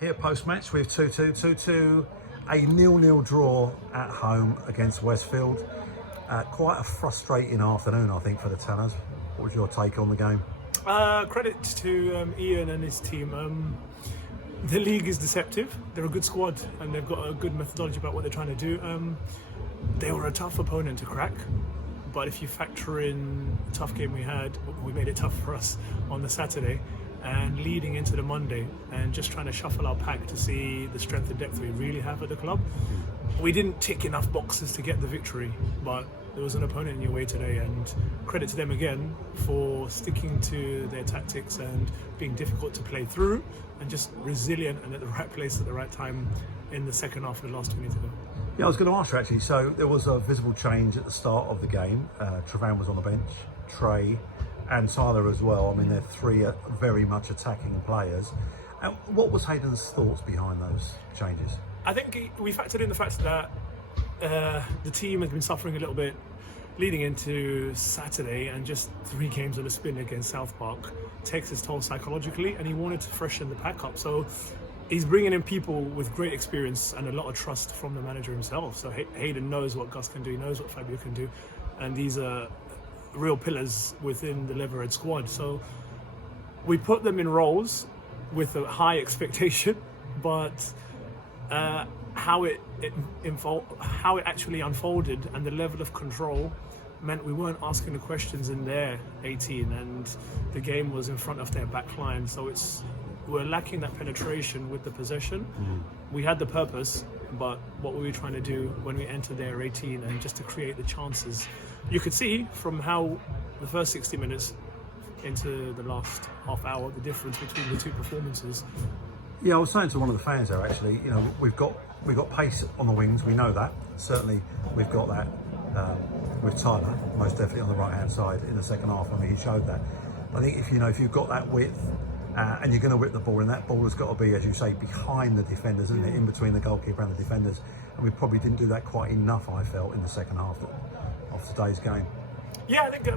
Here post-match with Tutu. Tutu, a 0-0 draw at home against Westfield. Quite a frustrating afternoon, I think, for the Tanners. What was your take on the game? Credit to Ian and his team. The league is deceptive. They're a good squad and they've got a good methodology about what they're trying to do. They were a tough opponent to crack, but if you factor in the tough game we made it tough for us on the Saturday, and leading into the Monday and just trying to shuffle our pack to see the strength and depth we really have at the club. We didn't tick enough boxes to get the victory, but there was an opponent in your way today, and credit to them again for sticking to their tactics and being difficult to play through and just resilient and at the right place at the right time in the second half of the last 20 to go. Yeah, I was going to ask you actually, so there was a visible change at the start of the game. Trevan was on the bench, Trey and Tyler as well. I mean, they're three very much attacking players. And what was Hayden's thoughts behind those changes? I think we factored in the fact that the team has been suffering a little bit leading into Saturday, and just 3 games on the spin against South Park takes its toll psychologically, and he wanted to freshen the pack up. So he's bringing in people with great experience and a lot of trust from the manager himself. So Hayden knows what Gus can do, he knows what Fabio can do, and these are real pillars within the Leatherhead squad. So we put them in roles with a high expectation, but how it actually unfolded and the level of control meant we weren't asking the questions in their 18, and the game was in front of their back line. So we're lacking that penetration with the possession. We had the purpose, but what were we trying to do when we entered their 18 and just to create the chances? You could see from how the first 60 minutes into the last half hour the difference between the two performances. Yeah, I was saying to one of the fans there actually, you know, we've got pace on the wings, we know that. Certainly we've got that with Tyler, most definitely on the right hand side in the second half. I mean, he showed that. I think if you've got that width and you're going to whip the ball, and that ball has got to be, as you say, behind the defenders, isn't it? In between the goalkeeper and the defenders. And we probably didn't do that quite enough, I felt, in the second half of today's game. Yeah, I think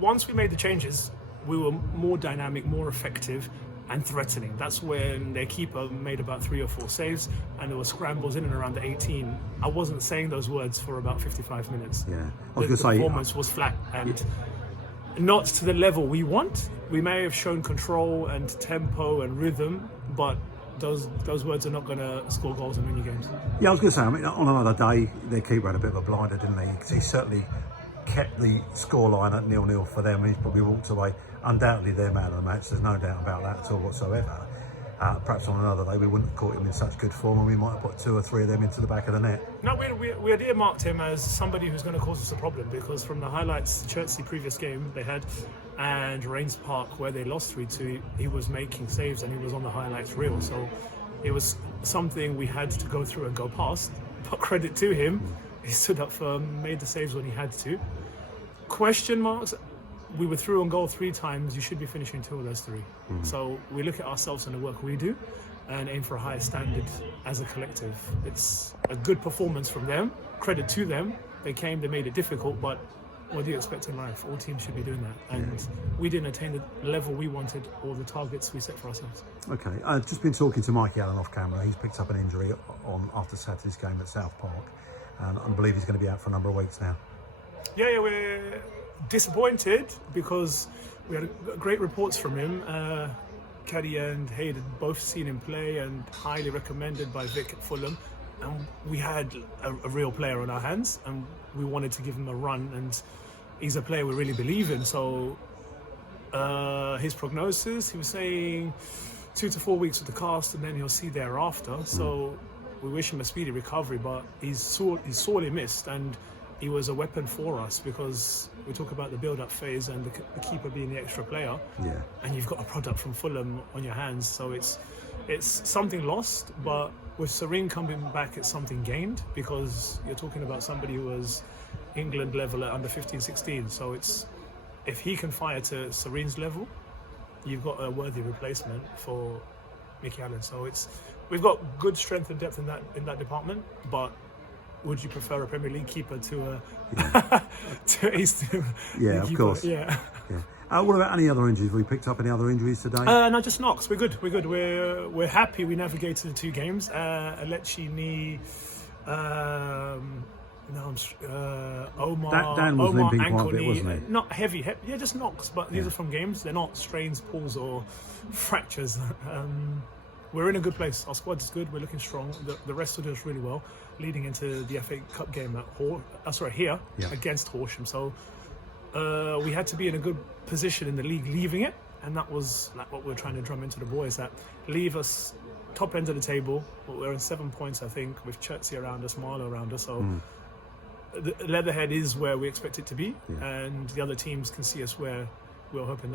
once we made the changes, we were more dynamic, more effective and threatening. That's when their keeper made about 3 or 4 saves, and there were scrambles in and around the 18. I wasn't saying those words for about 55 minutes. Yeah, the performance was flat and not to the level we want. We may have shown control and tempo and rhythm, but those words are not going to score goals and win you games. Yeah, I was going to say, I mean, on another day, their keeper had a bit of a blinder, didn't he? Because he certainly kept the scoreline at 0-0 for them, and he's probably walked away undoubtedly their man of the match. There's no doubt about that at all whatsoever. Perhaps on another day we wouldn't have caught him in such good form, and we might have put 2 or 3 of them into the back of the net. No, we had earmarked him as somebody who's going to cause us a problem, because from the highlights, Chelsea previous game they had, and Rains Park where they lost 3-2, he was making saves and he was on the highlights reel. So it was something we had to go through and go past. But credit to him, he stood up firm, made the saves when he had to. Question marks. We were through on goal 3 times. You should be finishing 2 of those 3. So we look at ourselves and the work we do and aim for a higher standard as a collective. It's a good performance from them. Credit to them. They came, they made it difficult, but what do you expect in life? All teams should be doing that. And we didn't attain the level we wanted or the targets we set for ourselves. Okay, I've just been talking to Mikey Allen off camera. He's picked up an injury after Saturday's game at South Park, and I believe he's going to be out for a number of weeks now. Yeah, we're disappointed because we had great reports from him. Caddy and Hayden both seen him play and highly recommended by Vic at Fulham, and we had a real player on our hands and we wanted to give him a run, and he's a player we really believe in. So his prognosis, he was saying 2 to 4 weeks with the cast and then he'll see thereafter. So we wish him a speedy recovery, but he's sorely missed, and he was a weapon for us because we talk about the build-up phase and the keeper being the extra player. Yeah. And you've got a product from Fulham on your hands, so it's something lost. But with Serene coming back, it's something gained, because you're talking about somebody who was England level at under 15-16. So if he can fire to Serene's level, you've got a worthy replacement for Mickey Allen. So we've got good strength and depth in that department, but would you prefer a Premier League keeper to a to East? Yeah, of course. Yeah. What about any other injuries? Have we picked up any other injuries today? No, just knocks. We're good. We're happy. We navigated the 2 games. Alecci knee. Omar. Dan was Omar limping ankle quite a bit, knee. wasn't he? Not heavy. Yeah, just knocks. But these are from games. They're not strains, pulls, or fractures. We're in a good place. Our squad is good. We're looking strong. The rest of us really well, leading into the FA Cup game at here against Horsham. So we had to be in a good position in the league, leaving it, and that was like what we're trying to drum into the boys, that leave us top end of the table. We're in 7 points, I think, with Chertsey around us, Marlow around us. So the Leatherhead is where we expect it to be, and the other teams can see us where we're hoping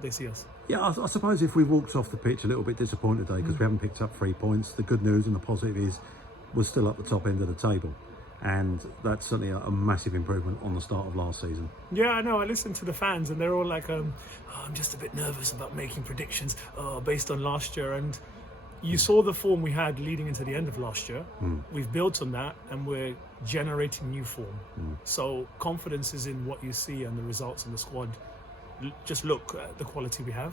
they see us. Yeah, I suppose if we walked off the pitch a little bit disappointed today because we haven't picked up 3 points, the good news and the positive is we're still at the top end of the table. And that's certainly a massive improvement on the start of last season. Yeah, I know. I listened to the fans and they're all like, I'm just a bit nervous about making predictions based on last year. And you saw the form we had leading into the end of last year. We've built on that and we're generating new form. So confidence is in what you see and the results in the squad. Just look at the quality we have,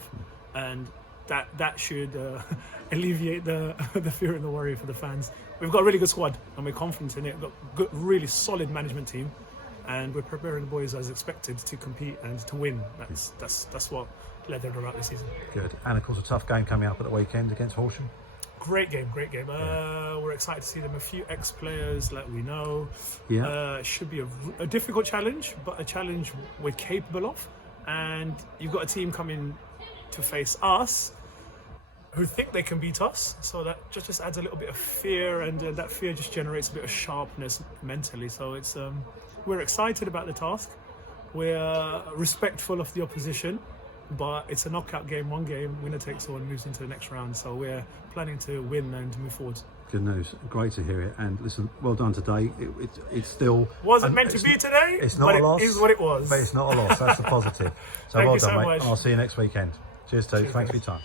and that should alleviate the fear and the worry for the fans. We've got a really good squad and we're confident in it. We've got a good, really solid management team, and we're preparing the boys as expected to compete and to win. That's what Leatherhead are about this season. Good. And of course a tough game coming up at the weekend against Horsham. Great game. We're excited to see them. A few ex-players like we know. It should be a difficult challenge, but a challenge we're capable of. And you've got a team coming to face us who think they can beat us, so that just adds a little bit of fear, and that fear just generates a bit of sharpness mentally. So it's we're excited about the task. We're respectful of the opposition, but it's a knockout game, one game, winner takes all and moves into the next round. So we're planning to win and to move forward. Good news. Great to hear it. And listen, well done today. It's still... Wasn't meant to be today, it's not a loss. It is what it was. But it's not a loss. That's the positive. So Thank well you done, so mate. much. And I'll see you next weekend. Cheers, Tutu. Thanks for your time.